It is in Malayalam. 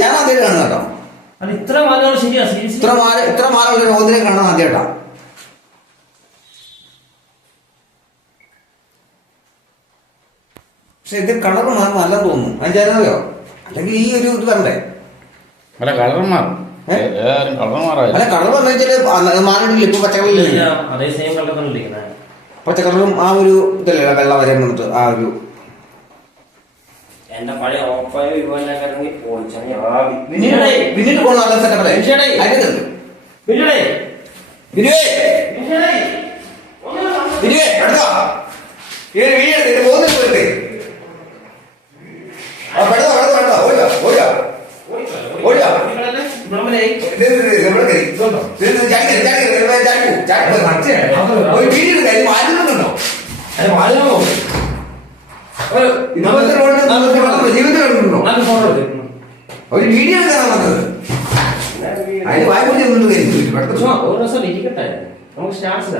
ഞാൻ ആദ്യമായിട്ട് കാണുന്ന കേട്ടോ. ഇത്ര മാലകൾ ശരിയാ, ഇത്ര മാല രോഗത്തിനെ കാണാൻ ആദ്യമായിട്ടാ. പക്ഷെ ഇത് കളർ മാറും നല്ല തോന്നുന്നു. അതിനറിയോ? അല്ലെങ്കിൽ ഈ ഒരു ഇത് വരണ്ടേ? അല്ല കളർ മാറും. അല്ല കളർ വന്നു വെച്ചാല് മാറിട്ടില്ല. ഇപ്പൊ പച്ചക്കളറിൽ അതേ സെയിം കളർ പച്ചക്കളറും ആ ഒരു ഇതല്ലേ വെള്ള വരെ വന്നിട്ട് ആ ഒരു എന്റെ പഴയ ഓഫായ വിഭവങ്ങളൊക്കെ പിന്നീട് പോകണം. നല്ല സെറ്റപ്പ് ജീവിതത്തിലുണ്ടോ ഒരു വീഡിയോ കാണാൻ വന്നത്. അതിന് വായ്പ ഇരിക്കട്ടെ, നമുക്ക് സ്റ്റാർട്ട്